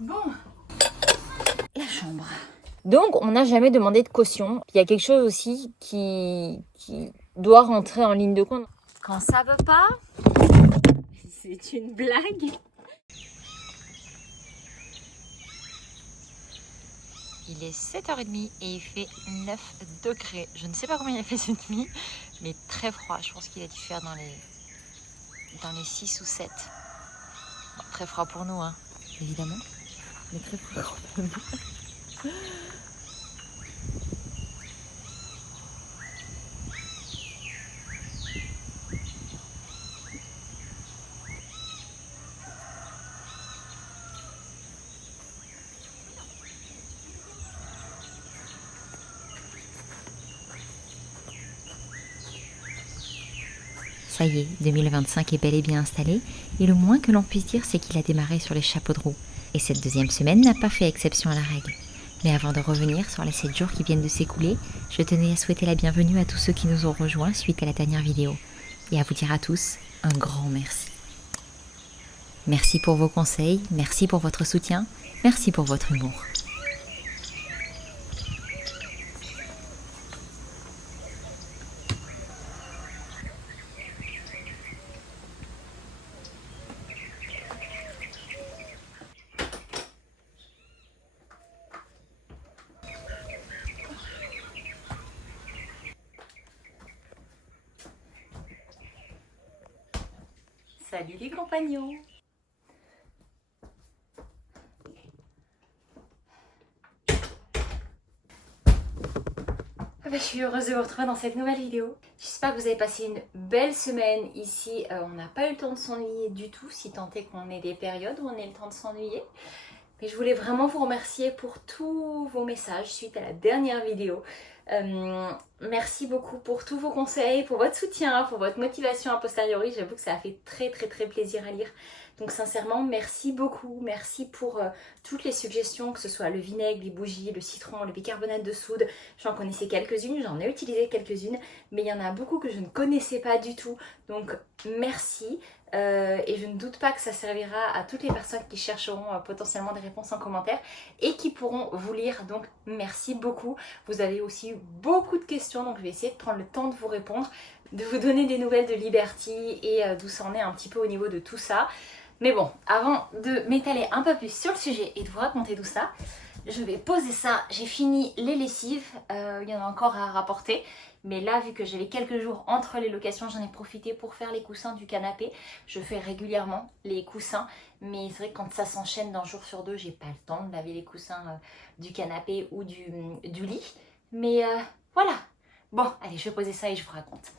Bon, la chambre. Donc, on n'a jamais demandé de caution. Il y a quelque chose aussi qui doit rentrer en ligne de compte. Quand ça veut pas, c'est une blague. Il est 7h30 et il fait 9 degrés. Je ne sais pas combien il a fait cette nuit, mais très froid. Je pense qu'il a dû faire dans les 6 ou 7. Bon, très froid pour nous, hein, évidemment. Mais très froid pour nous. Ça y est, 2025 est bel et bien installé, et le moins que l'on puisse dire, c'est qu'il a démarré sur les chapeaux de roue. Et cette deuxième semaine n'a pas fait exception à la règle. Mais avant de revenir sur les 7 jours qui viennent de s'écouler, je tenais à souhaiter la bienvenue à tous ceux qui nous ont rejoints suite à la dernière vidéo, et à vous dire à tous un grand merci. Merci pour vos conseils, merci pour votre soutien, merci pour votre humour. Salut les compagnons! Je suis heureuse de vous retrouver dans cette nouvelle vidéo. J'espère que vous avez passé une belle semaine ici. On n'a pas eu le temps de s'ennuyer du tout, si tant est qu'on ait des périodes où on ait le temps de s'ennuyer. Mais je voulais vraiment vous remercier pour tous vos messages suite à la dernière vidéo. Merci beaucoup pour tous vos conseils, pour votre soutien, pour votre motivation a posteriori. J'avoue que ça a fait très plaisir à lire. Donc sincèrement, merci beaucoup. Merci pour toutes les suggestions, que ce soit le vinaigre, les bougies, le citron, le bicarbonate de soude. J'en connaissais quelques-unes, j'en ai utilisé quelques-unes, mais il y en a beaucoup que je ne connaissais pas du tout. Donc merci. Et je ne doute pas que ça servira à toutes les personnes qui chercheront potentiellement des réponses en commentaire et qui pourront vous lire. Donc merci beaucoup. Vous avez aussi eu beaucoup de questions, donc je vais essayer de prendre le temps de vous répondre, de vous donner des nouvelles de Liberty et d'où ça en est un petit peu au niveau de tout ça. Mais bon, avant de m'étaler un peu plus sur le sujet et de vous raconter tout ça, je vais poser ça. J'ai fini les lessives, il y en a encore à rapporter. Mais là, vu que j'avais quelques jours entre les locations, j'en ai profité pour faire les coussins du canapé. Je fais régulièrement les coussins, mais c'est vrai que quand ça s'enchaîne d'un jour sur deux, j'ai pas le temps de laver les coussins du canapé ou du lit. Mais voilà. Bon, allez, je vais poser ça et je vous raconte.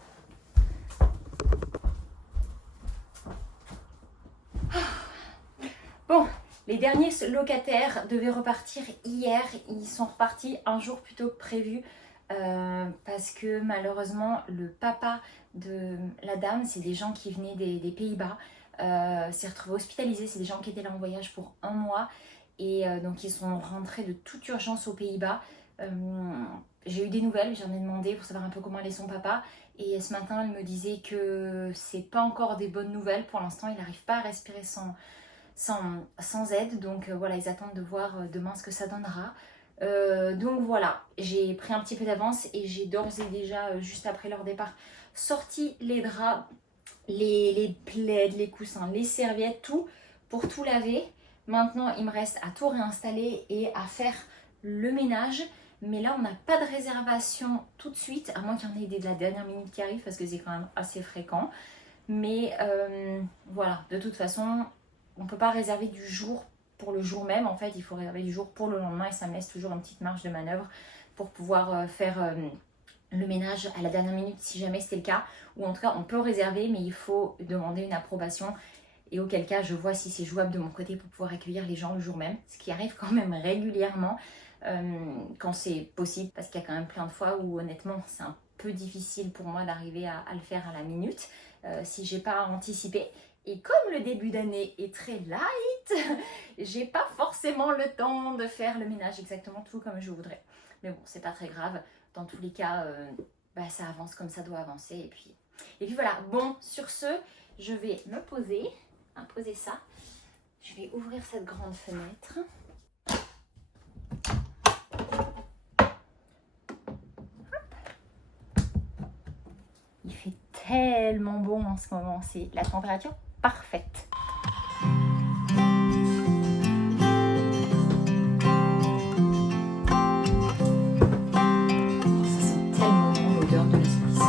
Bon, les derniers locataires devaient repartir hier. Ils sont repartis un jour plus tôt que prévu. Parce que malheureusement le papa de la dame, c'est des gens qui venaient des Pays-Bas, s'est retrouvé hospitalisé. C'est des gens qui étaient là en voyage pour 1 mois et donc ils sont rentrés de toute urgence aux Pays-Bas. J'ai eu des nouvelles, j'en ai demandé pour savoir un peu comment allait son papa, et ce matin elle me disait que c'est pas encore des bonnes nouvelles pour l'instant. Il n'arrive pas à respirer sans aide, donc voilà, ils attendent de voir demain ce que ça donnera. Donc voilà, j'ai pris un petit peu d'avance et j'ai d'ores et déjà, juste après leur départ, sorti les draps, les plaids, les coussins, les serviettes, tout pour tout laver. Maintenant, il me reste à tout réinstaller et à faire le ménage. Mais là, on n'a pas de réservation tout de suite, à moins qu'il y en ait des de la dernière minute qui arrivent, parce que c'est quand même assez fréquent. Mais voilà, de toute façon, on ne peut pas réserver du jour pour le jour même. En fait, il faut réserver du jour pour le lendemain et ça me laisse toujours une petite marge de manœuvre pour pouvoir faire le ménage à la dernière minute si jamais c'était le cas. Ou en tout cas, on peut réserver, mais il faut demander une approbation. Et auquel cas, je vois si c'est jouable de mon côté pour pouvoir accueillir les gens le jour même. Ce qui arrive quand même régulièrement quand c'est possible. Parce qu'il y a quand même plein de fois où honnêtement, c'est un peu difficile pour moi d'arriver à le faire à la minute si j'ai pas anticipé. Et comme le début d'année est très light, j'ai pas forcément le temps de faire le ménage exactement tout comme je voudrais. Mais bon, c'est pas très grave. Dans tous les cas, ça avance comme ça doit avancer. Et puis voilà. Bon, sur ce, je vais me poser ça. Je vais ouvrir cette grande fenêtre. Il fait tellement bon en ce moment, c'est la température parfaite. Ça sent tellement bon l'odeur de l'espresso.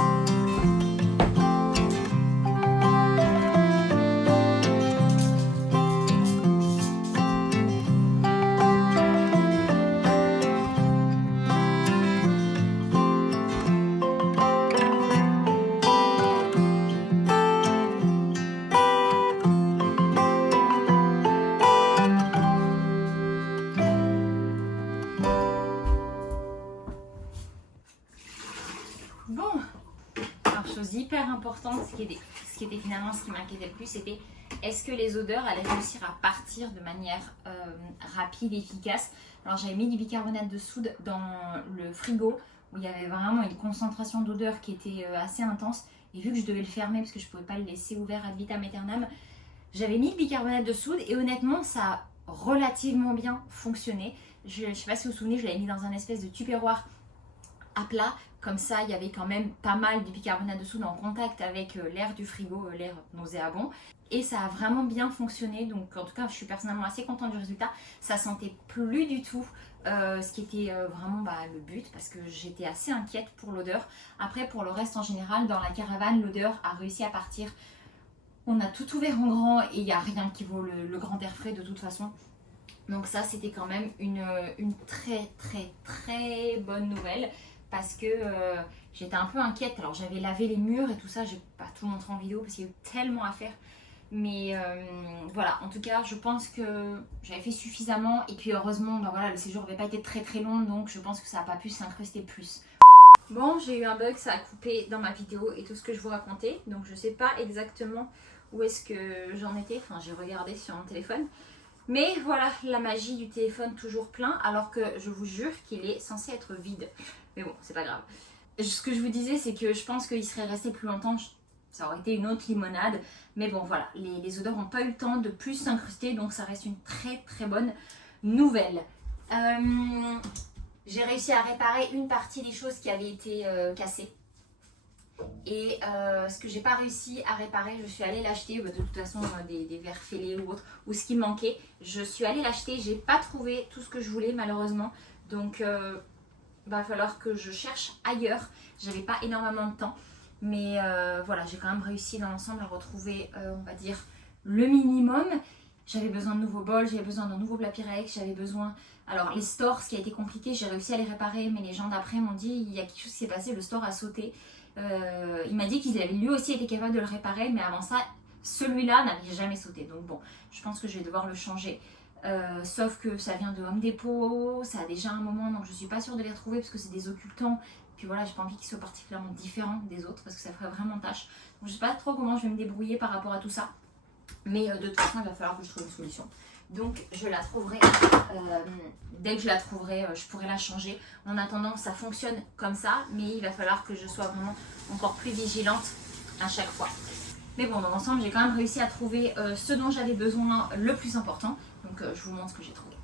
Bon, alors chose hyper importante, ce qui était finalement ce qui m'inquiétait le plus, c'était est-ce que les odeurs allaient réussir à partir de manière rapide et efficace. Alors j'avais mis du bicarbonate de soude dans le frigo où il y avait vraiment une concentration d'odeur qui était assez intense, et vu que je devais le fermer parce que je ne pouvais pas le laisser ouvert ad vitam aeternam, j'avais mis le bicarbonate de soude et honnêtement ça a relativement bien fonctionné. Je ne sais pas si vous vous souvenez, je l'avais mis dans un espèce de tupperware à plat, comme ça il y avait quand même pas mal du bicarbonate de soude en contact avec l'air du frigo, l'air nauséabond, et ça a vraiment bien fonctionné. Donc en tout cas je suis personnellement assez contente du résultat. Ça sentait plus du tout ce qui était vraiment le but, parce que j'étais assez inquiète pour l'odeur. Après pour le reste en général dans la caravane, l'odeur a réussi à partir. On a tout ouvert en grand et il n'y a rien qui vaut le grand air frais de toute façon. Donc ça c'était quand même une très très très bonne nouvelle, parce que j'étais un peu inquiète. Alors j'avais lavé les murs et tout ça, j'ai pas tout montré en vidéo parce qu'il y a eu tellement à faire. Mais voilà, en tout cas je pense que j'avais fait suffisamment, et puis heureusement voilà, le séjour n'avait pas été très très long, donc je pense que ça n'a pas pu s'incruster plus. Bon, j'ai eu un bug, ça a coupé dans ma vidéo et tout ce que je vous racontais, donc je sais pas exactement où est-ce que j'en étais. Enfin j'ai regardé sur mon téléphone. Mais voilà, la magie du téléphone toujours plein, alors que je vous jure qu'il est censé être vide. Mais bon, c'est pas grave. Ce que je vous disais, c'est que je pense qu'il serait resté plus longtemps, ça aurait été une autre limonade. Mais bon, voilà, les odeurs n'ont pas eu le temps de plus s'incruster, donc ça reste une très très bonne nouvelle. J'ai réussi à réparer une partie des choses qui avaient été cassées. Et ce que j'ai pas réussi à réparer, je suis allée l'acheter, de toute façon des verres fêlés ou autre, ou ce qui me manquait, je suis allée l'acheter. J'ai pas trouvé tout ce que je voulais malheureusement, donc va falloir que je cherche ailleurs. J'avais pas énormément de temps, mais voilà, j'ai quand même réussi dans l'ensemble à retrouver on va dire le minimum. J'avais besoin de nouveaux bols, j'avais besoin d'un nouveau plat Pyrex, j'avais besoin... Alors les stores, ce qui a été compliqué, j'ai réussi à les réparer, mais les gens d'après m'ont dit il y a quelque chose qui s'est passé, le store a sauté. Il m'a dit qu'il avait lui aussi été capable de le réparer, mais avant ça, celui-là n'avait jamais sauté. Donc bon, je pense que je vais devoir le changer. Sauf que ça vient de Home Depot, ça a déjà un moment, donc je suis pas sûre de les retrouver parce que c'est des occultants. Puis voilà, j'ai pas envie qu'ils soient particulièrement différents des autres parce que ça ferait vraiment tâche. Donc je sais pas trop comment je vais me débrouiller par rapport à tout ça. Mais de toute façon, il va falloir que je trouve une solution. Donc je la trouverai, dès que je la trouverai, je pourrai la changer. En attendant, ça fonctionne comme ça, mais il va falloir que je sois vraiment encore plus vigilante à chaque fois. Mais bon, dans l'ensemble, j'ai quand même réussi à trouver ce dont j'avais besoin le plus important. Donc je vous montre ce que j'ai trouvé.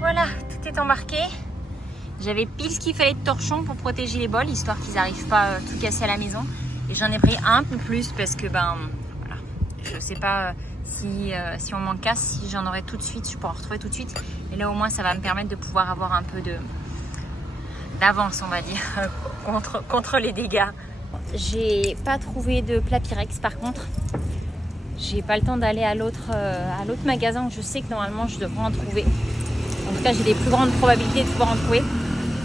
Voilà, tout est embarqué. J'avais pile ce qu'il fallait de torchons pour protéger les bols, histoire qu'ils n'arrivent pas à tout casser à la maison. Et j'en ai pris un peu plus parce que voilà, je sais pas si on m'en casse, si j'en aurai tout de suite, je pourrai en retrouver tout de suite. Et là au moins ça va me permettre de pouvoir avoir un peu d'avance, on va dire, contre les dégâts. J'ai pas trouvé de plat Pyrex par contre. J'ai pas le temps d'aller à l'autre magasin où je sais que normalement je devrais en trouver. En tout cas, j'ai des plus grandes probabilités de pouvoir en trouver.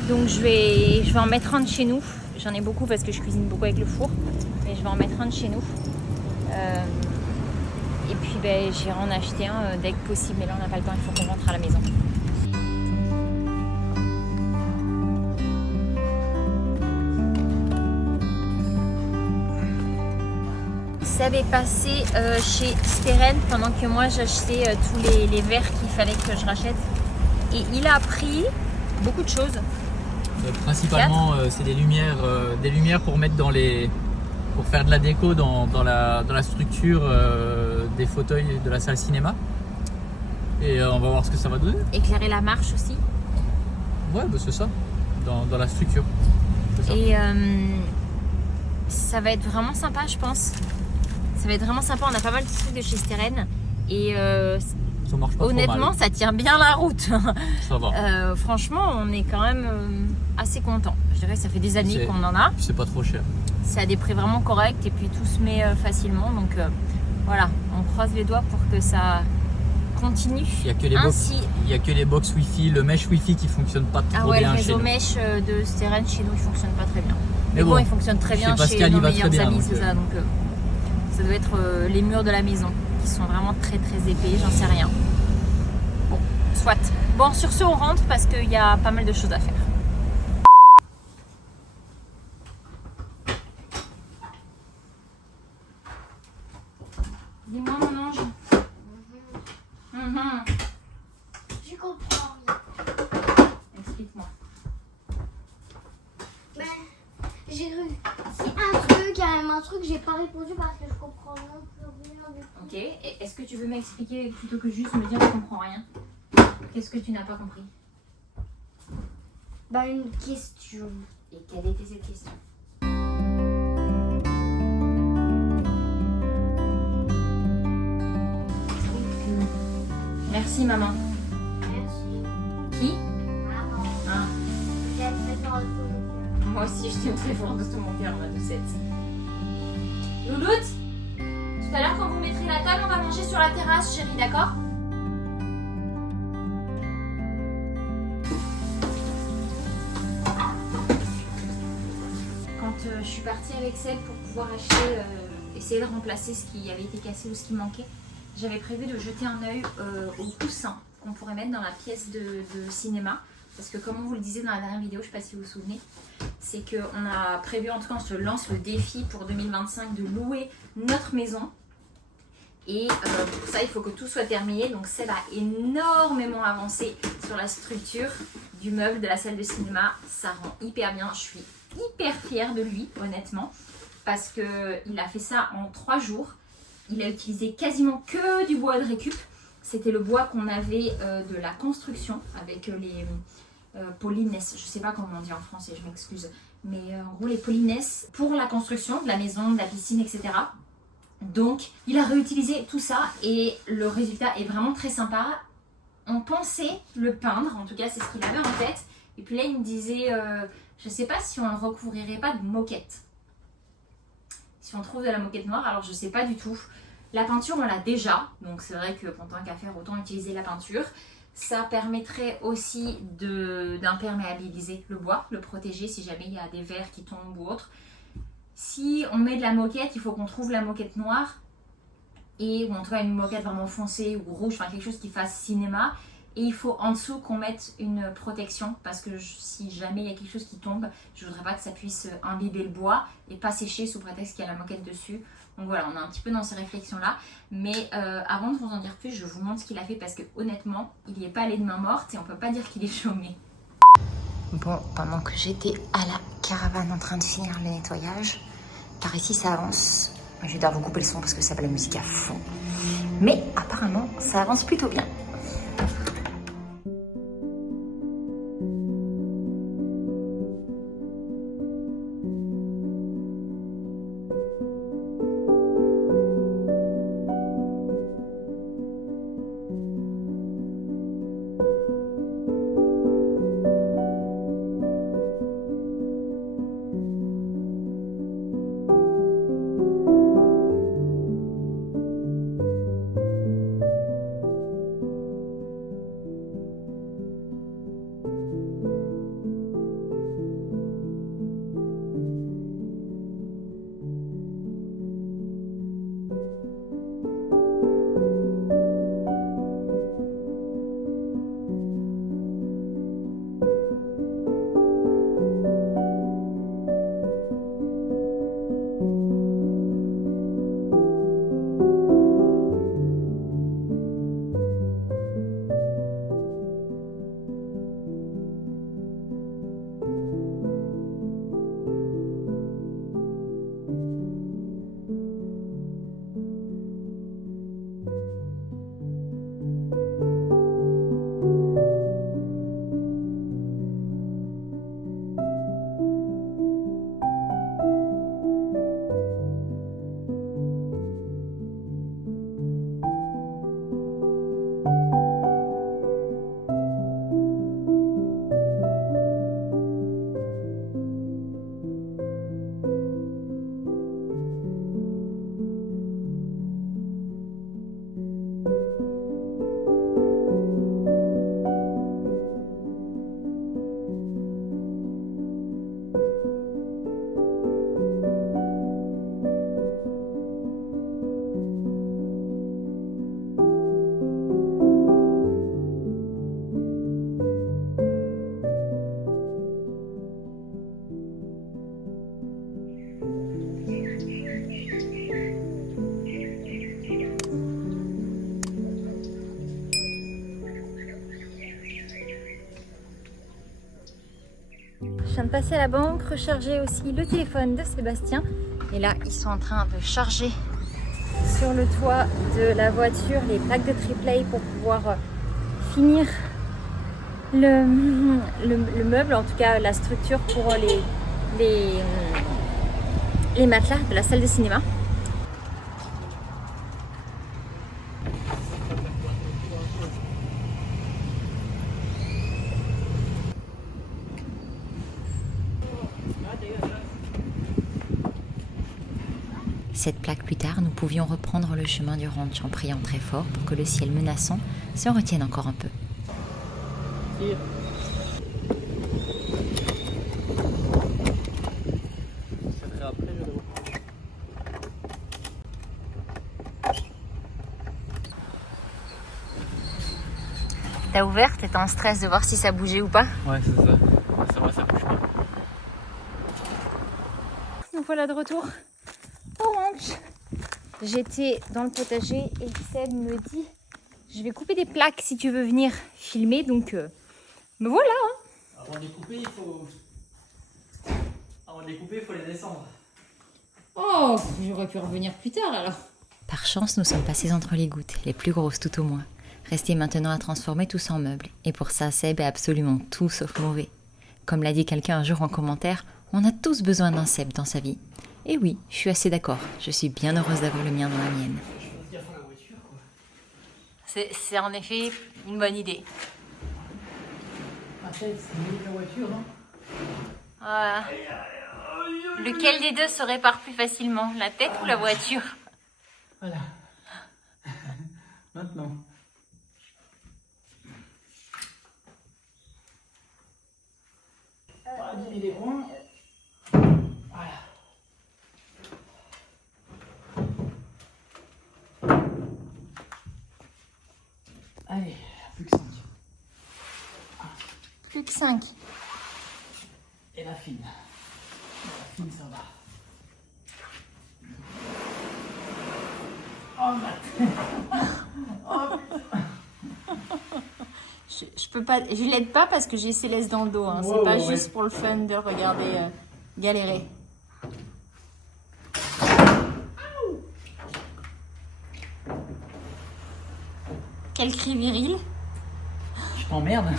Donc je vais en mettre un de chez nous. J'en ai beaucoup parce que je cuisine beaucoup avec le four. Mais je vais en mettre un de chez nous. Et puis j'irai en acheter un dès que possible. Mais là, on n'a pas le temps, il faut qu'on rentre à la maison. Seb est passé chez Steren pendant que moi j'achetais tous les verres qu'il fallait que je rachète. Et il a pris beaucoup de choses. Principalement, c'est des lumières pour mettre pour faire de la déco dans la structure des fauteuils de la salle cinéma. Et on va voir ce que ça va donner. Éclairer la marche aussi. Ouais, bah c'est ça, dans la structure. Ça. Et ça va être vraiment sympa, je pense. Ça va être vraiment sympa. On a pas mal de trucs de chez Steren. Et ça marche pas honnêtement, trop mal. ça tient bien la route. Ça va. Franchement, on est quand même assez content. Je dirais que ça fait des années qu'on en a. C'est pas trop cher. C'est à des prix vraiment corrects et puis tout se met facilement. Donc voilà, on croise les doigts pour que ça continue. Il y a que les box Wi-Fi, le mesh Wi-Fi qui fonctionne pas trop bien. Le réseau mesh de Steren chez nous, il fonctionne pas très bien. Mais bon, il fonctionne très bien chez nos meilleurs amis, c'est ça. Donc ça doit être les murs de la maison qui sont vraiment très très épais, j'en sais rien. Bon, soit. Bon, sur ce, on rentre parce qu'il y a pas mal de choses à faire. Dis-moi mon ange. Je comprends rien. Explique-moi. Mais j'ai cru. C'est un truc, quand même un truc, j'ai pas répondu parce que je comprends non plus rien du tout. Ok, et est-ce que tu veux m'expliquer plutôt que juste me dire je comprends rien? Qu'est-ce que tu n'as pas compris? Bah, une question. Et quelle était cette question? Merci maman. Merci. Qui? Maman. Ah, J'ai très fort de tout mon cœur. moi aussi je t'aime très fort de tout mon cœur, ma doucette. Louloute, tout à l'heure quand vous mettrez la table, on va manger sur la terrasse, chérie, d'accord? Quand je suis partie avec Seb pour pouvoir acheter, essayer de remplacer ce qui avait été cassé ou ce qui manquait, j'avais prévu de jeter un œil au coussin qu'on pourrait mettre dans la pièce de cinéma. Parce que comme on vous le disait dans la dernière vidéo, je ne sais pas si vous vous souvenez, c'est qu'on a prévu, en tout cas on se lance le défi pour 2025 de louer notre maison. Et pour ça il faut que tout soit terminé. Donc Seb a énormément avancé sur la structure du meuble de la salle de cinéma. Ça rend hyper bien, je suis hyper fière de lui honnêtement. Parce qu'il a fait ça en 3 jours. Il a utilisé quasiment que du bois de récup. C'était le bois qu'on avait de la construction avec les polines. Je ne sais pas comment on dit en français, je m'excuse. Mais en gros les polines pour la construction de la maison, de la piscine, etc. Donc il a réutilisé tout ça et le résultat est vraiment très sympa. On pensait le peindre, en tout cas c'est ce qu'il avait en tête. Et puis là il me disait, je ne sais pas si on le recouvrirait pas de moquette. Si on trouve de la moquette noire, alors je sais pas du tout. La peinture, on l'a déjà, donc c'est vrai que pour tant qu'à faire, autant utiliser la peinture. Ça permettrait aussi d'imperméabiliser le bois, le protéger si jamais il y a des verres qui tombent ou autre. Si on met de la moquette, il faut qu'on trouve la moquette noire et ou en tout cas une moquette vraiment foncée ou rouge, enfin quelque chose qui fasse cinéma. Et il faut en dessous qu'on mette une protection parce que si jamais il y a quelque chose qui tombe, je voudrais pas que ça puisse imbiber le bois et pas sécher sous prétexte qu'il y a la moquette dessus. Donc voilà, on est un petit peu dans ces réflexions-là. Mais avant de vous en dire plus, je vous montre ce qu'il a fait parce que honnêtement, il n'y est pas allé de main morte et on peut pas dire qu'il est chômé. Bon, pendant que j'étais à la caravane en train de finir le nettoyage, par ici ça avance. Je vais devoir vous couper le son parce que ça va la musique à fond. Mais apparemment, ça avance plutôt bien. Je viens de passer à la banque, recharger aussi le téléphone de Sébastien. Et là, ils sont en train de charger sur le toit de la voiture les plaques de triplay pour pouvoir finir le meuble, en tout cas la structure pour les matelas de la salle de cinéma. Cette plaque plus tard, nous pouvions reprendre le chemin du ranch en priant très fort pour que le ciel menaçant se retienne encore un peu. T'as ouvert, t'étais en stress de voir si ça bougeait ou pas? Ouais, c'est ça. Ça va, ça bouge pas. Nous voilà de retour au ranch. J'étais dans le potager et Seb me dit je vais couper des plaques si tu veux venir filmer. Donc me voilà. Avant de les couper, il faut les descendre. Oh, j'aurais pu revenir plus tard alors. Par chance, nous sommes passés entre les gouttes, les plus grosses tout au moins. Restait maintenant à transformer tout ça en meubles. Et pour ça, Seb est absolument tout sauf mauvais. Comme l'a dit quelqu'un un jour en commentaire, on a tous besoin d'un Seb dans sa vie. Et oui, je suis assez d'accord. Je suis bien heureuse d'avoir le mien dans la mienne. C'est en effet une bonne idée. C'est mieux la voiture, non? Voilà. Lequel des deux se répare plus facilement, la tête ou la voiture? Voilà. Maintenant. Abîmer les coins. Voilà. Allez, plus que 5. Plus que 5. Et la fine. La fine, ça va. Oh, oh putain. Je peux pas, je l'aide pas parce que j'ai Céleste dans le dos. Hein. C'est pas juste pour le fun de le regarder galérer. Quel cri viril. Je t'emmerde.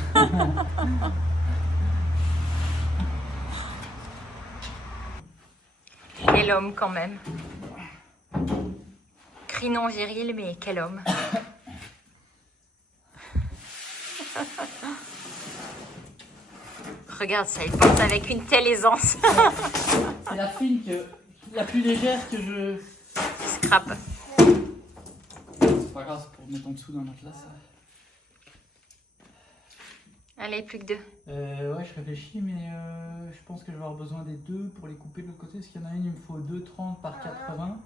Quel homme quand même. Cri non viril, mais quel homme. Regarde ça, il porte avec une telle aisance. C'est la fine la plus légère que je Scrap. C'est pas grave, c'est pour mettre en dessous d'un matelas ça. Allez, plus que 2. Ouais, je réfléchis, mais je pense que je vais avoir besoin des deux pour les couper de l'autre côté. Parce qu'il y en a une, il me faut 2,30 par 80.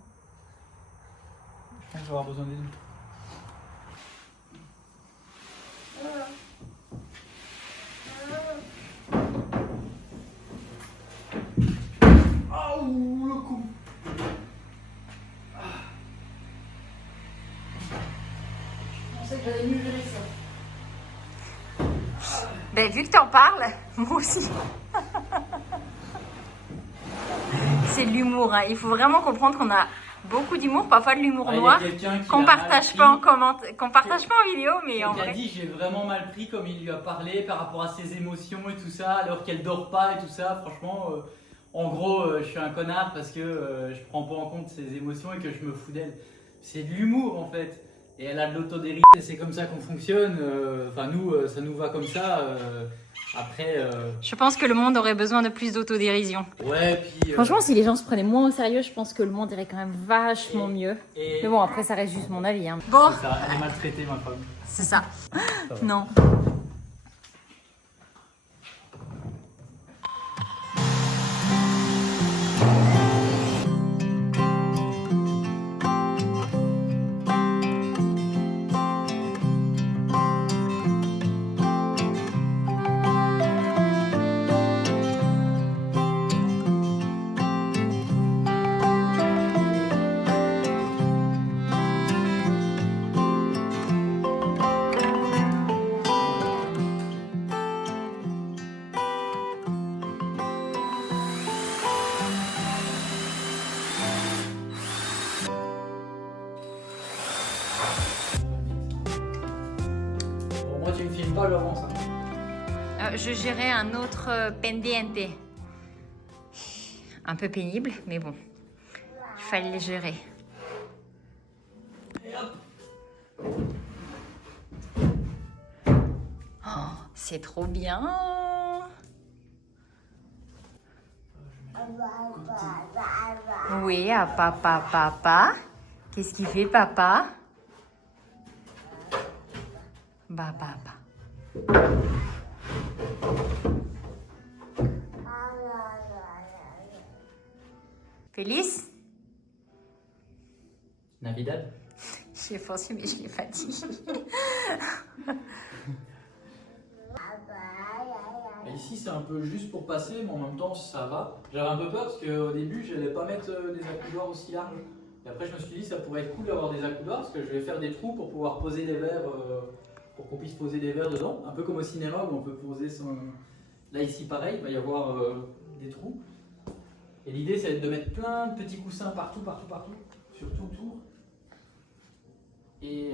Je pense que je vais avoir besoin des deux. Oh, le coup! Je pensais que j'allais mieux gérer ça. Ben, vu que t'en parles, moi aussi. C'est de l'humour. Hein. Il faut vraiment comprendre qu'on a beaucoup d'humour, parfois de l'humour noir, qu'on partage pas en qu'on partage pas en vidéo, mais en vrai. Elle a dit j'ai vraiment mal pris comme il lui a parlé par rapport à ses émotions et tout ça, alors qu'elle dort pas et tout ça. Franchement, en gros, je suis un connard parce que je prends pas en compte ses émotions et que je me fous d'elle. C'est de l'humour en fait. Et elle a de l'autodérision et c'est comme ça qu'on fonctionne. Enfin, nous, ça nous va comme ça. Après. Je pense que le monde aurait besoin de plus d'autodérision. Ouais, puis. Franchement, si les gens se prenaient moins au sérieux, je pense que le monde irait quand même vachement mieux. Mais bon, après, ça reste juste mon avis. Hein. Bon. C'est ça, elle est maltraitée, ma femme. C'est ça. Non. n'imagine pas le rang, ça. Je gérais un autre pendiente. Un peu pénible, mais bon, il fallait le gérer. Et hop. Oh, c'est trop bien. Oui, à papa. Qu'est-ce qu'il fait, papa? Bah, papa. Félix? Navidad. J'y ai pensé, mais je ne l'ai pas dit. Et ici, c'est un peu juste pour passer, mais en même temps, ça va. J'avais un peu peur parce qu'au début, je n'allais pas mettre des accoudoirs aussi larges. Et après, je me suis dit, ça pourrait être cool d'avoir des accoudoirs parce que je vais faire des trous pour pouvoir poser des verres, pour qu'on puisse poser des verres dedans. Un peu comme au cinéma où on peut poser son. Là, ici, pareil, il va y avoir des trous. Et l'idée, c'est de mettre plein de petits coussins partout, sur tout autour. Et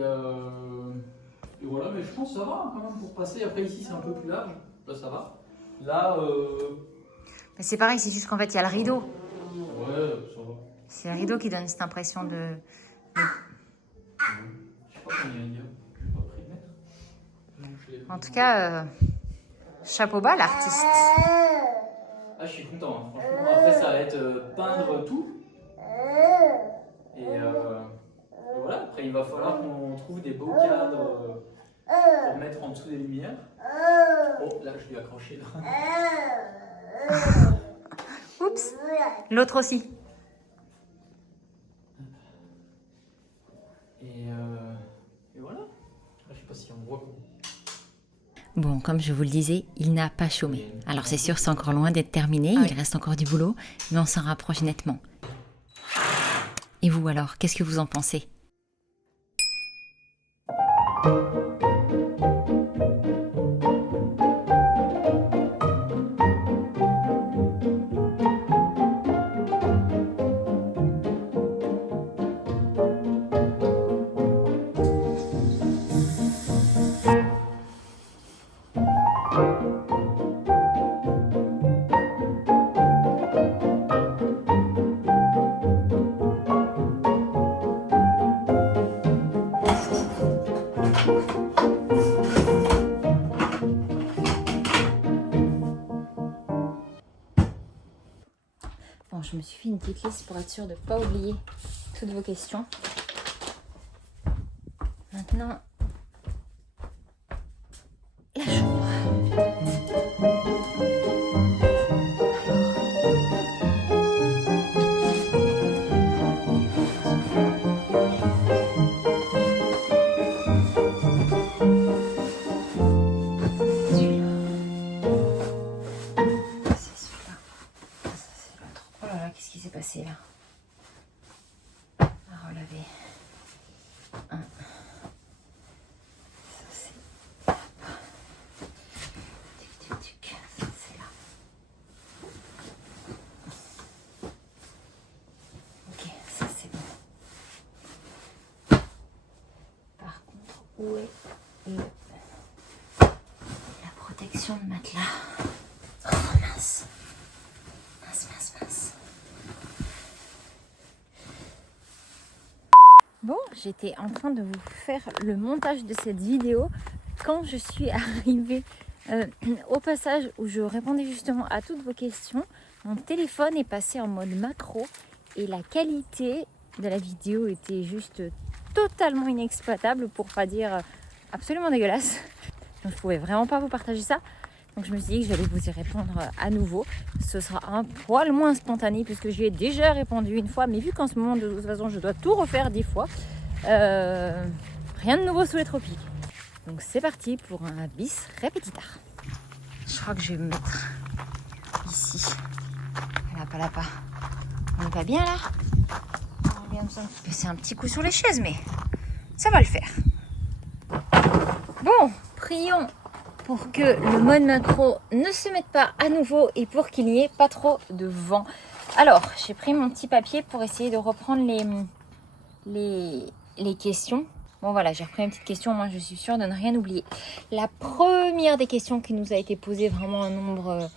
voilà, mais je pense que ça va quand même pour passer. Après, ici, c'est un peu plus large. Là, ça va. Là, Mais c'est pareil, c'est juste qu'en fait, il y a le rideau. ouais, ça va. C'est le rideau qui donne cette impression de... Je sais pas combien il y a. Je n'ai pas pris le mètre. Non, je l'ai pris. En tout cas, chapeau bas, l'artiste. Ah, je suis content, hein, franchement. Après, ça va être peindre tout. Et voilà, après, il va falloir qu'on trouve des beaux cadres pour mettre en dessous des lumières. Oh, là, je lui ai accroché là. Oups. L'autre aussi. Et voilà. Je sais pas si on voit quoi. Bon, comme je vous le disais, il n'a pas chômé. Alors c'est sûr, c'est encore loin d'être terminé, il reste encore du boulot, mais on s'en rapproche nettement. Et vous alors, qu'est-ce que vous en pensez ? Bon, je me suis fait une petite liste pour être sûre de ne pas oublier toutes vos questions. Maintenant, la chambre. Qu'est-ce qui s'est passé là? À relaver. Un. Ça c'est. Tuc. Ça c'est là. Ok, ça c'est bon. Par contre, où est la protection de matelas? Oh mince. Mince. Bon, j'étais en train de vous faire le montage de cette vidéo quand je suis arrivée au passage où je répondais justement à toutes vos questions. Mon téléphone est passé en mode macro et la qualité de la vidéo était juste totalement inexploitable, pour pas dire absolument dégueulasse. Donc je pouvais vraiment pas vous partager ça. Donc je me suis dit que j'allais vous y répondre à nouveau. Ce sera un poil moins spontané puisque j'y ai déjà répondu une fois. Mais vu qu'en ce moment, de toute façon, je dois tout refaire 10 fois, rien de nouveau sous les tropiques. Donc c'est parti pour un bis repetita. Je crois que je vais me mettre ici. Là. On n'est pas bien là? C'est un petit coup sur les chaises, mais ça va le faire. Bon, prions pour que le mode macro ne se mette pas à nouveau et pour qu'il n'y ait pas trop de vent. Alors, j'ai pris mon petit papier pour essayer de reprendre les questions. Bon voilà, j'ai repris une petite question, moi je suis sûre de ne rien oublier. La première des questions qui nous a été posée vraiment un nombre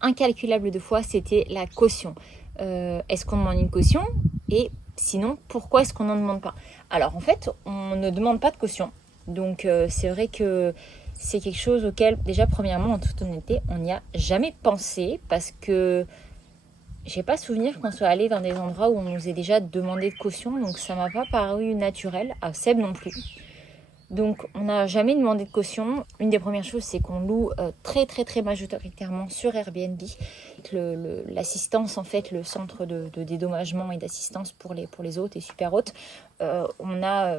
incalculable de fois, c'était la caution. Est-ce qu'on demande une caution? Et sinon, pourquoi est-ce qu'on n'en demande pas? Alors en fait, on ne demande pas de caution. Donc c'est vrai que c'est quelque chose auquel, déjà premièrement, en toute honnêteté, on n'y a jamais pensé parce que j'ai pas souvenir qu'on soit allé dans des endroits où on nous ait déjà demandé de caution, donc ça m'a pas paru naturel, à Seb non plus. Donc on n'a jamais demandé de caution. Une des premières choses, c'est qu'on loue très majoritairement sur Airbnb. L'assistance, en fait, le centre de dédommagement et d'assistance pour les hôtes est super haute. On a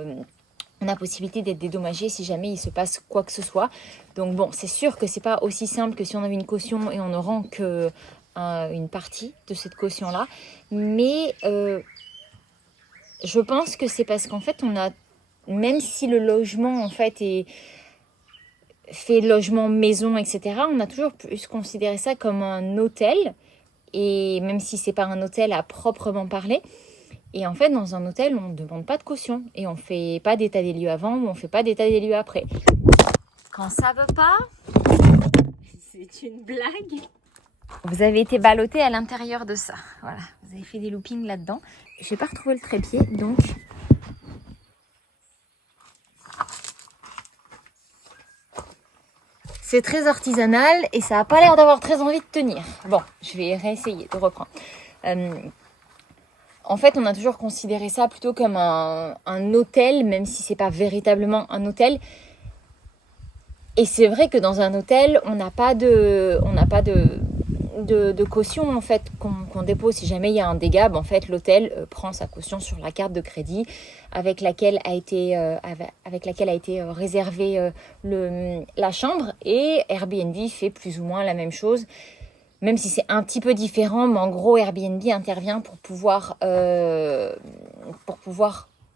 possibilité d'être dédommagé si jamais il se passe quoi que ce soit. Donc bon, c'est sûr que c'est pas aussi simple que si on avait une caution et on ne rend que une partie de cette caution-là. Mais je pense que c'est parce qu'en fait, même si le logement en fait est fait logement maison, etc., on a toujours pu se considérer ça comme un hôtel. Et même si c'est pas un hôtel à proprement parler. Et en fait, dans un hôtel, on ne demande pas de caution. Et on ne fait pas d'état des lieux avant ou on ne fait pas d'état des lieux après. Quand ça veut pas, c'est une blague. Vous avez été ballotté à l'intérieur de ça. Voilà, vous avez fait des loopings là-dedans. Je n'ai pas retrouvé le trépied, donc... C'est très artisanal et ça n'a pas l'air d'avoir très envie de tenir. Bon, je vais réessayer de reprendre. En fait, on a toujours considéré ça plutôt comme un hôtel, même si c'est pas véritablement un hôtel. Et c'est vrai que dans un hôtel, on n'a pas de caution en fait qu'on dépose si jamais il y a un dégât. En fait, l'hôtel prend sa caution sur la carte de crédit avec laquelle a été réservée la chambre, et Airbnb fait plus ou moins la même chose. Même si c'est un petit peu différent, mais en gros, Airbnb intervient pour pouvoir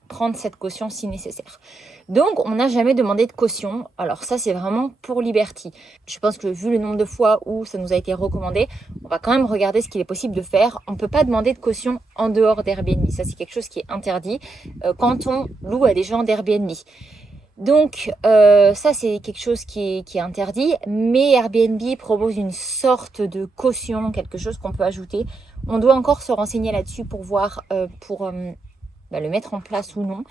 prendre cette caution si nécessaire. Donc, on n'a jamais demandé de caution. Alors ça, c'est vraiment pour Liberty. Je pense que vu le nombre de fois où ça nous a été recommandé, on va quand même regarder ce qu'il est possible de faire. On ne peut pas demander de caution en dehors d'Airbnb. Ça, c'est quelque chose qui est interdit quand on loue à des gens d'Airbnb. Donc ça c'est quelque chose qui est interdit, mais Airbnb propose une sorte de caution, quelque chose qu'on peut ajouter. On doit encore se renseigner là-dessus pour voir le mettre en place ou non.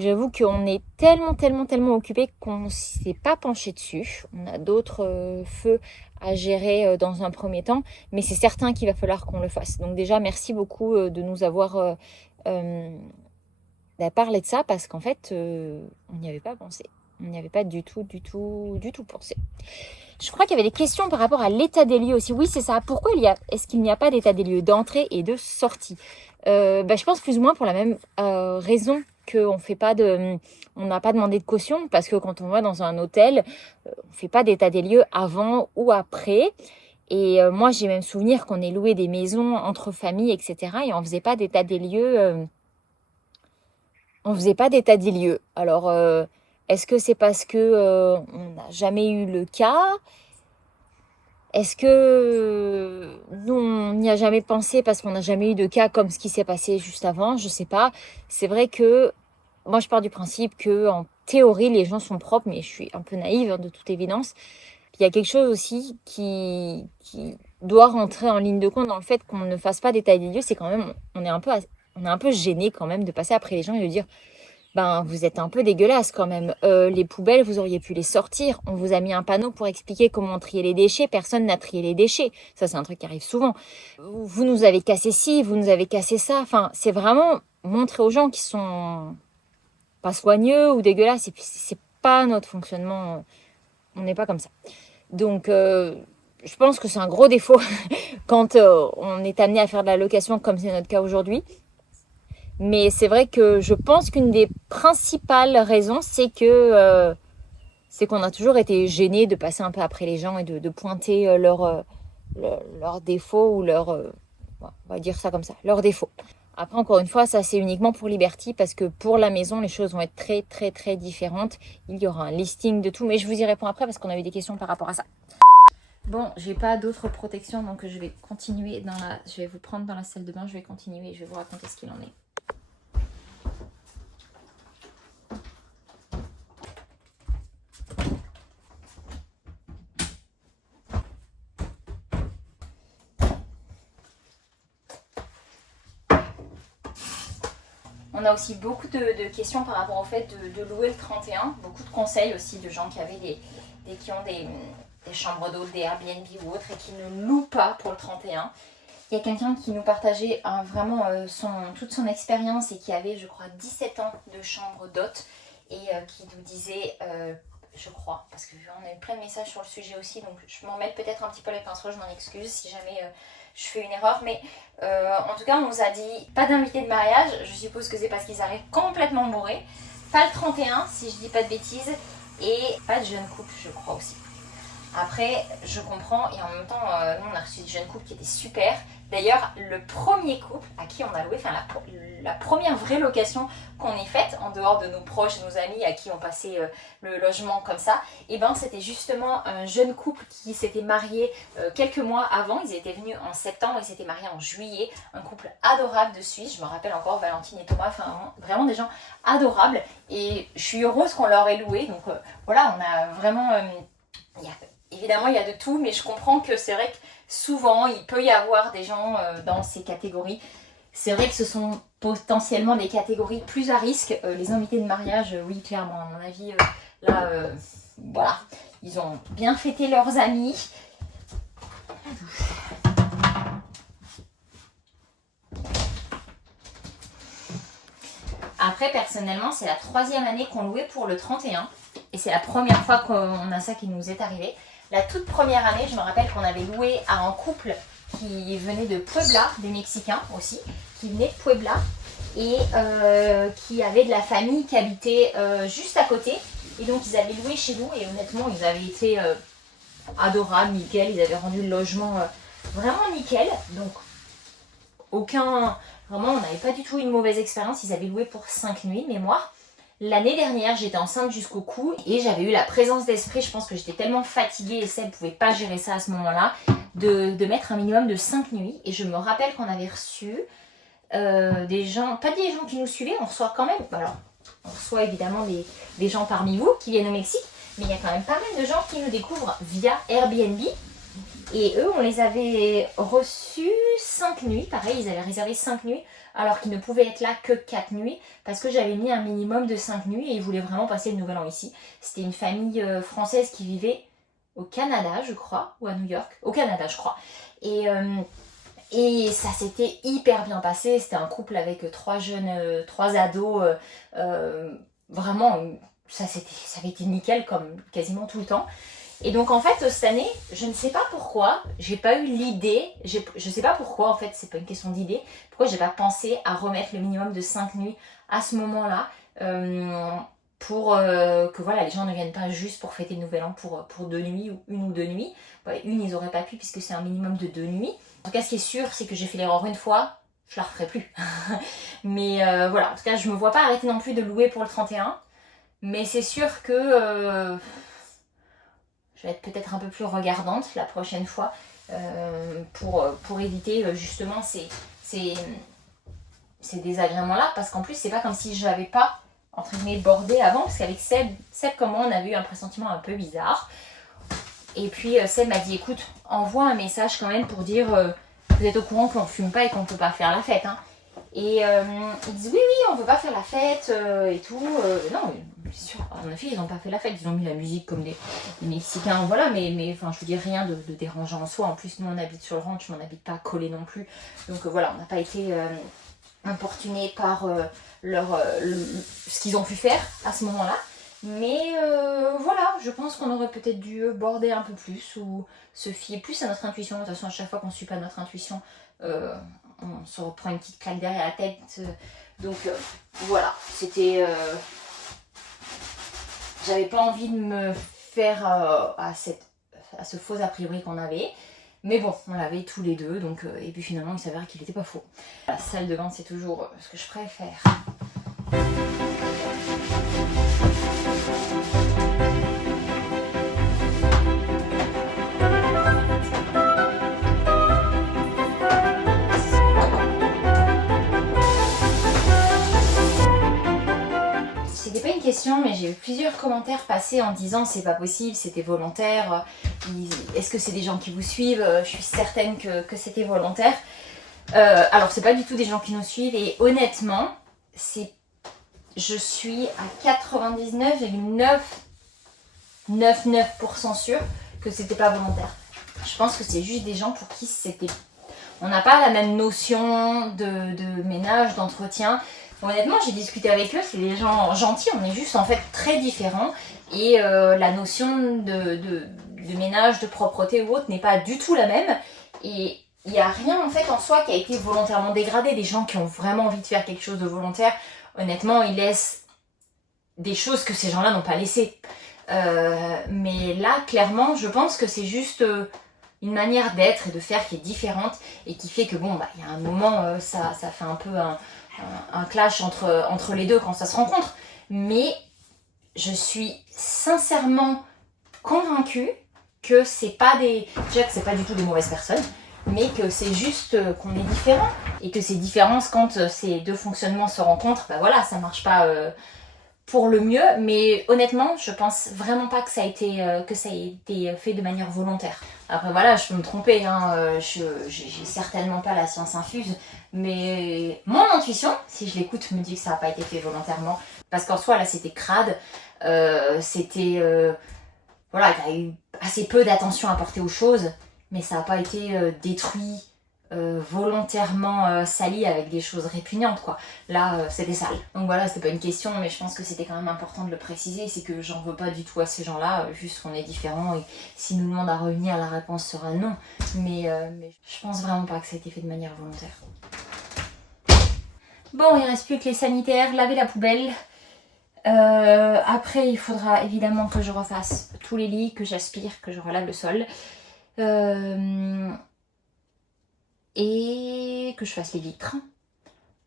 J'avoue qu'on est tellement occupé qu'on ne s'est pas penché dessus. On a d'autres feux à gérer dans un premier temps, mais c'est certain qu'il va falloir qu'on le fasse. Donc déjà merci beaucoup de nous avoir parler de ça, parce qu'en fait on n'y avait pas pensé, on n'y avait pas du tout pensé. Je crois qu'il y avait des questions par rapport à l'état des lieux aussi. Oui, c'est ça. Pourquoi est-ce qu'il n'y a pas d'état des lieux d'entrée et de sortie? Je pense plus ou moins pour la même raison qu'on n'a pas demandé de caution, parce que quand on va dans un hôtel, on fait pas d'état des lieux avant ou après. Et moi j'ai même souvenir qu'on ait loué des maisons entre familles, etc., et on faisait pas d'état des lieux. On faisait pas d'état des lieux. Alors, est-ce que c'est parce que on n'a jamais eu le cas? Est-ce que nous, on n'y a jamais pensé parce qu'on n'a jamais eu de cas comme ce qui s'est passé juste avant? Je sais pas. C'est vrai que moi, je pars du principe que en théorie, les gens sont propres, mais je suis un peu naïve, de toute évidence. Il y a quelque chose aussi qui doit rentrer en ligne de compte dans le fait qu'on ne fasse pas d'état des lieux. C'est quand même, on est un peu gêné quand même de passer après les gens et de dire vous êtes un peu dégueulasse quand même. Les poubelles, vous auriez pu les sortir. On vous a mis un panneau pour expliquer comment trier les déchets. Personne n'a trié les déchets. Ça, c'est un truc qui arrive souvent. Vous nous avez cassé ci, vous nous avez cassé ça. Enfin, c'est vraiment montrer aux gens qui sont pas soigneux ou dégueulasses. Et puis, c'est pas notre fonctionnement. On n'est pas comme ça. Donc, je pense que c'est un gros défaut quand on est amené à faire de la location comme c'est notre cas aujourd'hui. Mais c'est vrai que je pense qu'une des principales raisons, c'est qu'on a toujours été gênés de passer un peu après les gens et de pointer leurs défauts ou on va dire ça comme ça, leurs défauts. Après, encore une fois, ça c'est uniquement pour Liberty, parce que pour la maison, les choses vont être très différentes. Il y aura un listing de tout, mais je vous y réponds après parce qu'on a eu des questions par rapport à ça. Bon, j'ai pas d'autres protections, donc je vais continuer je vais vous prendre dans la salle de bain, je vais continuer et je vais vous raconter ce qu'il en est. On a aussi beaucoup de questions par rapport au fait de louer le 31. Beaucoup de conseils aussi de gens qui avaient qui ont des chambres d'hôtes, des Airbnb ou autres et qui ne louent pas pour le 31. Il y a quelqu'un qui nous partageait vraiment toute son expérience et qui avait, je crois, 17 ans de chambre d'hôte et qui nous disait, je crois, parce qu'on a eu plein de messages sur le sujet aussi, donc je m'en mêle peut-être un petit peu les pinceaux, je m'en excuse si jamais je fais une erreur, mais en tout cas on nous a dit pas d'invités de mariage, je suppose que c'est parce qu'ils arrivent complètement bourrés, pas le 31 si je dis pas de bêtises, et pas de jeune couple je crois aussi. Après, je comprends et en même temps, nous on a reçu des jeunes couples qui étaient super. D'ailleurs, le premier couple à qui on a loué, enfin la première vraie location qu'on ait faite, en dehors de nos proches et nos amis à qui on passait le logement comme ça, et ben c'était justement un jeune couple qui s'était marié quelques mois avant. Ils étaient venus en septembre, ils s'étaient mariés en juillet. Un couple adorable de Suisse, je me rappelle encore Valentine et Thomas, enfin vraiment des gens adorables. Et je suis heureuse qu'on leur ait loué. Donc voilà, on a vraiment... Évidemment, il y a de tout, mais je comprends que c'est vrai que souvent, il peut y avoir des gens dans ces catégories. C'est vrai que ce sont potentiellement des catégories plus à risque. Les invités de mariage, oui, clairement, à mon avis, voilà, ils ont bien fêté leurs amis. Après, personnellement, c'est la 3e année qu'on louait pour le 31. Et c'est la première fois qu'on a ça qui nous est arrivé. La toute première année, je me rappelle qu'on avait loué à un couple qui venait de Puebla, des Mexicains aussi, qui venait de Puebla et qui avait de la famille qui habitait juste à côté. Et donc ils avaient loué chez nous et honnêtement, ils avaient été adorables, nickel. Ils avaient rendu le logement vraiment nickel. Donc vraiment, on n'avait pas du tout une mauvaise expérience. Ils avaient loué pour 5 nuits de mémoire. L'année dernière, j'étais enceinte jusqu'au cou et j'avais eu la présence d'esprit, je pense que j'étais tellement fatiguée et Seb ne pouvait pas gérer ça à ce moment-là, de mettre un minimum de 5 nuits. Et je me rappelle qu'on avait reçu des gens, pas des gens qui nous suivaient, on reçoit quand même, alors on reçoit évidemment des gens parmi vous qui viennent au Mexique, mais il y a quand même pas mal de gens qui nous découvrent via Airbnb. Et eux, on les avait reçus 5 nuits, pareil, ils avaient réservé 5 nuits, alors qu'ils ne pouvaient être là que 4 nuits, parce que j'avais mis un minimum de 5 nuits et ils voulaient vraiment passer le nouvel an ici. C'était une famille française qui vivait au Canada, je crois, ou à New York, au Canada, je crois. Et ça s'était hyper bien passé, c'était un couple avec 3 ados, vraiment, ça avait été nickel comme quasiment tout le temps. Et donc en fait cette année, je ne sais pas pourquoi, j'ai pas eu l'idée, je sais pas pourquoi en fait, c'est pas une question d'idée, pourquoi j'ai pas pensé à remettre le minimum de 5 nuits à ce moment-là, pour que voilà, les gens ne viennent pas juste pour fêter le nouvel an pour 2 nuits ou 1 ou 2 nuits. Ouais, une ils auraient pas pu puisque c'est un minimum de 2 nuits. En tout cas ce qui est sûr c'est que j'ai fait l'erreur une fois, je la referai plus. Mais voilà, en tout cas je me vois pas arrêter non plus de louer pour le 31, mais c'est sûr que... je vais être peut-être un peu plus regardante la prochaine fois pour éviter justement ces désagréments-là. Parce qu'en plus, c'est pas comme si je n'avais pas, entre guillemets, bordé avant. Parce qu'avec Seb comme moi, on avait eu un pressentiment un peu bizarre. Et puis Seb m'a dit, écoute, envoie un message quand même pour dire vous êtes au courant qu'on ne fume pas et qu'on ne peut pas faire la fête. Hein. Et ils disent oui, on ne peut pas faire la fête et tout. Non, bien sûr, en effet, ils n'ont pas fait la fête. Ils ont mis la musique comme des Mexicains, voilà. Mais enfin, je veux dire, rien de dérangeant en soi. En plus, nous, on habite sur le ranch, mais on n'habite pas collé non plus. Donc voilà, on n'a pas été importunés par ce qu'ils ont pu faire à ce moment-là. Mais voilà, je pense qu'on aurait peut-être dû border un peu plus ou se fier plus à notre intuition. De toute façon, à chaque fois qu'on ne suit pas notre intuition, on se reprend une petite claque derrière la tête. Donc voilà, c'était... j'avais pas envie de me faire à ce faux a priori qu'on avait. Mais bon, on l'avait tous les deux, donc, et puis finalement il s'avère qu'il n'était pas faux. La salle de bain, c'est toujours ce que je préfère. C'était pas une question, mais j'ai eu plusieurs commentaires passés en disant c'est pas possible, c'était volontaire, est-ce que c'est des gens qui vous suivent? Je suis certaine que c'était volontaire. Alors c'est pas du tout des gens qui nous suivent et honnêtement, je suis à 99,999% sûre que c'était pas volontaire. Je pense que c'est juste des gens pour qui on n'a pas la même notion de ménage, d'entretien. Honnêtement, j'ai discuté avec eux, c'est des gens gentils, on est juste en fait très différents. Et la notion de ménage, de propreté ou autre n'est pas du tout la même. Et il n'y a rien en fait en soi qui a été volontairement dégradé. Les gens qui ont vraiment envie de faire quelque chose de volontaire, honnêtement, ils laissent des choses que ces gens-là n'ont pas laissées. Mais là, clairement, je pense que c'est juste une manière d'être et de faire qui est différente et qui fait que bon, il y a un moment, ça fait un peu un clash entre les deux quand ça se rencontre. Mais je suis sincèrement convaincue que c'est pas déjà que c'est pas du tout des mauvaises personnes, mais que c'est juste qu'on est différents et que ces différences, quand ces deux fonctionnements se rencontrent, voilà, ça marche pas pour le mieux. Mais honnêtement, je pense vraiment pas que ça a été fait de manière volontaire. Après voilà, je peux me tromper, hein, j'ai certainement pas la science infuse, mais mon intuition, si je l'écoute, me dit que ça n'a pas été fait volontairement. Parce qu'en soi, là, c'était crade, voilà, il y a eu assez peu d'attention apportée aux choses, mais ça n'a pas été détruit, volontairement sali avec des choses répugnantes, quoi. Là, c'était sale. Donc voilà, c'était pas une question, mais je pense que c'était quand même important de le préciser, c'est que j'en veux pas du tout à ces gens-là, juste qu'on est différents, et s'ils nous demandent à revenir, la réponse sera non. Mais je pense vraiment pas que ça a été fait de manière volontaire. Bon, il ne reste plus que les sanitaires, laver la poubelle. Après, il faudra évidemment que je refasse tous les lits, que j'aspire, que je relave le sol. Et que je fasse les vitres.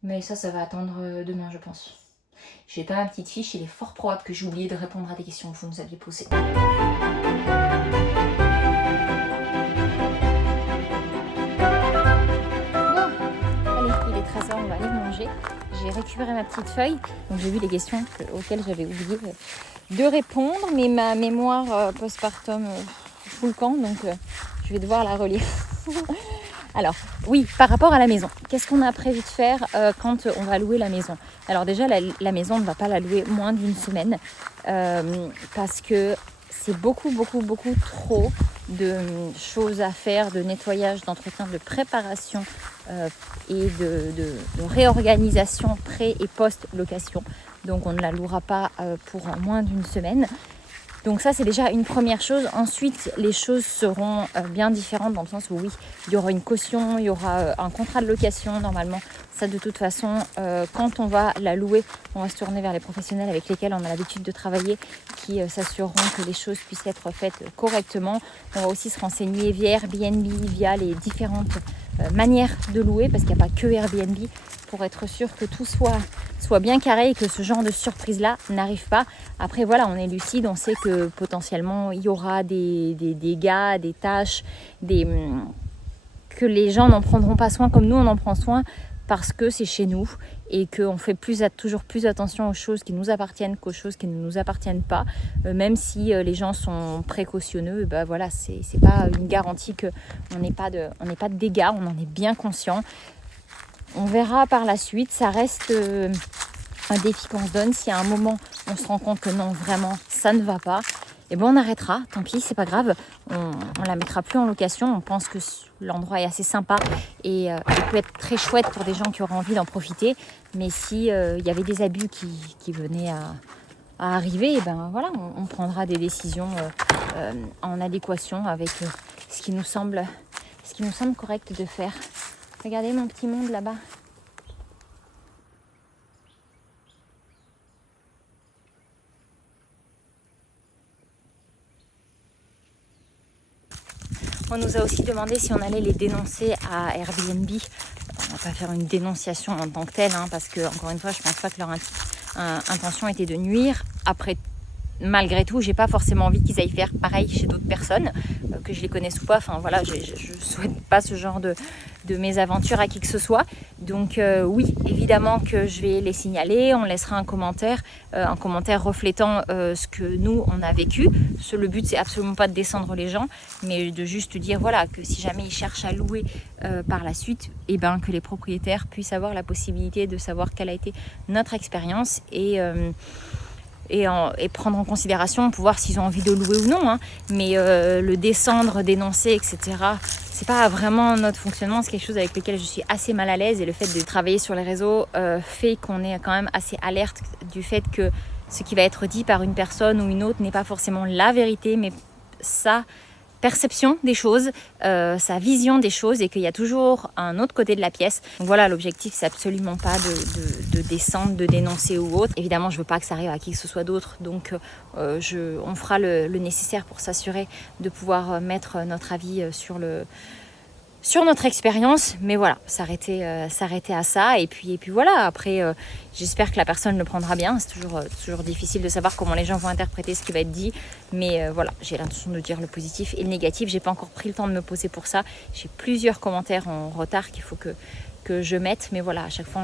Mais ça va attendre demain, je pense. J'ai pas ma petite fiche, il est fort probable que j'ai oublié de répondre à des questions que vous nous aviez posées. Bon, allez, il est 13h, on va aller manger. J'ai récupéré ma petite feuille, donc j'ai vu les questions auxquelles j'avais oublié de répondre, mais ma mémoire postpartum fout le camp, donc je vais devoir la relire. Alors, oui, par rapport à la maison, qu'est-ce qu'on a prévu de faire quand on va louer la maison? Alors déjà, la maison, on ne va pas la louer moins d'une semaine parce que c'est beaucoup trop de choses à faire, de nettoyage, d'entretien, de préparation et de réorganisation pré- et post-location. Donc on ne la louera pas pour moins d'une semaine. Donc ça, c'est déjà une première chose. Ensuite, les choses seront bien différentes dans le sens où oui, il y aura une caution, il y aura un contrat de location normalement. Ça, de toute façon, quand on va la louer, on va se tourner vers les professionnels avec lesquels on a l'habitude de travailler qui s'assureront que les choses puissent être faites correctement. On va aussi se renseigner via Airbnb, via les différentes manières de louer parce qu'il n'y a pas que Airbnb pour être sûr que tout soit bien carré et que ce genre de surprise-là n'arrive pas. Après, voilà, on est lucide, on sait que potentiellement, il y aura des dégâts, des tâches, que les gens n'en prendront pas soin comme nous, on en prend soin parce que c'est chez nous et qu'on fait toujours plus attention aux choses qui nous appartiennent qu'aux choses qui ne nous appartiennent pas. Même si les gens sont précautionneux, voilà, c'est pas une garantie qu'on n'ait pas de dégâts, on en est bien conscient. On verra par la suite, ça reste un défi qu'on se donne. Si à un moment on se rend compte que non, vraiment ça ne va pas, et on arrêtera, tant pis, c'est pas grave, on la mettra plus en location. On pense que l'endroit est assez sympa et peut être très chouette pour des gens qui auraient envie d'en profiter. Mais si y avait des abus qui venaient à arriver, voilà, on prendra des décisions en adéquation avec ce qui nous semble correct de faire. Regardez mon petit monde là-bas. On nous a aussi demandé si on allait les dénoncer à Airbnb. On va pas faire une dénonciation en tant que telle, parce que encore une fois, je pense pas que leur intention était de nuire. Après, malgré tout, j'ai pas forcément envie qu'ils aillent faire pareil chez d'autres personnes, que je les connaisse ou pas. Enfin voilà, je souhaite pas ce genre de de mésaventures à qui que ce soit. Donc oui, évidemment que je vais les signaler, on laissera un commentaire reflétant ce que nous on a vécu. Le but c'est absolument pas de descendre les gens, mais de juste dire voilà que si jamais ils cherchent à louer par la suite, et ben que les propriétaires puissent avoir la possibilité de savoir quelle a été notre expérience et prendre en considération pour voir s'ils ont envie de louer ou non, hein. Mais le descendre, dénoncer, etc., c'est pas vraiment notre fonctionnement, c'est quelque chose avec lequel je suis assez mal à l'aise, et le fait de travailler sur les réseaux fait qu'on est quand même assez alerte du fait que ce qui va être dit par une personne ou une autre n'est pas forcément la vérité, mais sa perception des choses, sa vision des choses, et qu'il y a toujours un autre côté de la pièce. Donc voilà, l'objectif c'est absolument pas de descendre, de dénoncer ou autre. Évidemment, je veux pas que ça arrive à qui que ce soit d'autre, donc on fera le nécessaire pour s'assurer de pouvoir mettre notre avis sur notre expérience, mais voilà, s'arrêter à ça, et puis voilà, après j'espère que la personne le prendra bien. C'est toujours difficile de savoir comment les gens vont interpréter ce qui va être dit, mais voilà, j'ai l'intention de dire le positif et le négatif. J'ai pas encore pris le temps de me poser pour ça, j'ai plusieurs commentaires en retard qu'il faut que je mette, mais voilà, à chaque fois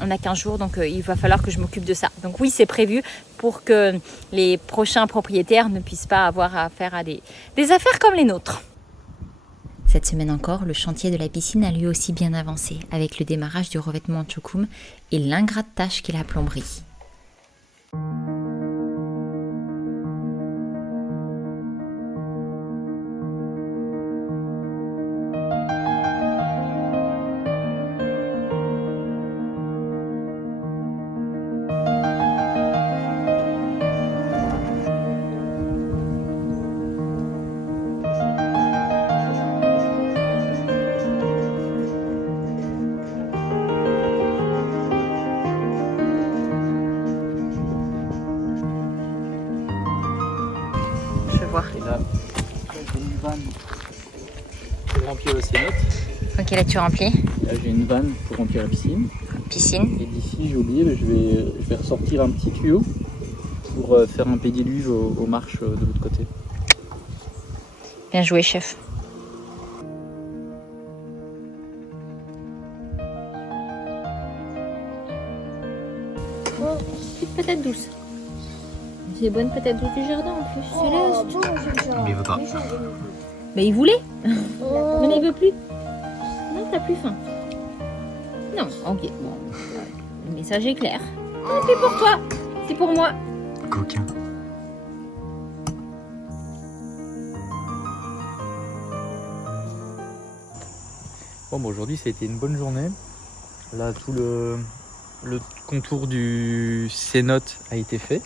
on a 15 jours, donc il va falloir que je m'occupe de ça. Donc oui, c'est prévu pour que les prochains propriétaires ne puissent pas avoir affaire à des affaires comme les nôtres. Cette semaine encore, le chantier de la piscine a lui aussi bien avancé, avec le démarrage du revêtement en tchoukoum et l'ingrate tâche qu'est la plomberie. Et là, j'ai une vanne pour remplir le cénote. Ok, là tu remplis. Là, j'ai une vanne pour remplir la piscine. Piscine. Et d'ici, j'ai oublié, mais je vais ressortir un petit tuyau pour faire un pédiluve aux marches de l'autre côté. Bien joué, chef. Petite patate douce. C'est les bonnes patates douces du jardin en plus. Mais il veut pas. Mais il voulait. Mais là, il veut plus. Non, t'as plus faim. Non, ok. Bon, le message est clair. C'est pour toi. C'est pour moi. Coquin. Bon, aujourd'hui, ça a été une bonne journée. Là, tout le contour du cénote a été fait.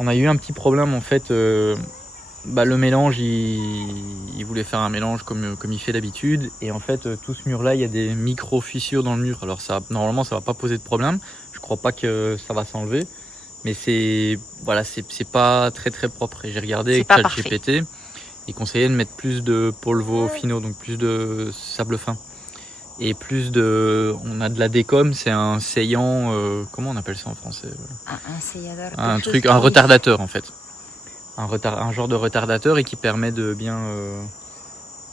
On a eu un petit problème en fait. Le mélange, il voulait faire un mélange comme il fait d'habitude. Et en fait, tout ce mur-là, il y a des micro-fissures dans le mur. Alors normalement, ça va pas poser de problème. Je crois pas que ça va s'enlever. Mais c'est pas très très propre. Et j'ai regardé avec ChatGPT. Il conseillait de mettre plus de polvo fino, donc plus de sable fin. Et on a de la décom, c'est un saillant, comment on appelle ça en français? Un seillador. Un retardateur en fait. Un genre de retardateur, et qui permet de bien...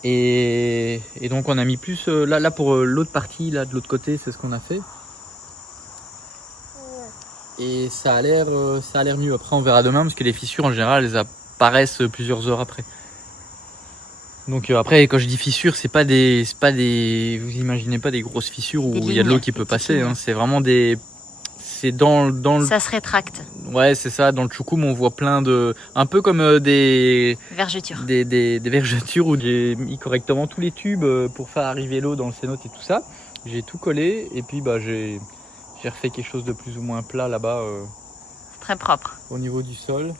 Et donc on a mis plus, là pour l'autre partie, là de l'autre côté, c'est ce qu'on a fait. Et ça a l'air mieux. Après on verra demain, parce que les fissures en général, elles apparaissent plusieurs heures après. Donc après, quand je dis fissures, c'est pas des, vous imaginez pas des grosses fissures où il y a de l'eau qui peut passer, hein. C'est vraiment c'est dans le... Ça se rétracte. Ouais, c'est ça. Dans le tchoukoum, on voit plein un peu comme des vergetures. Des vergetures, où j'ai mis correctement tous les tubes pour faire arriver l'eau dans le cénote et tout ça. J'ai tout collé, et puis j'ai refait quelque chose de plus ou moins plat là-bas. Très propre. Au niveau du sol.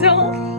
content.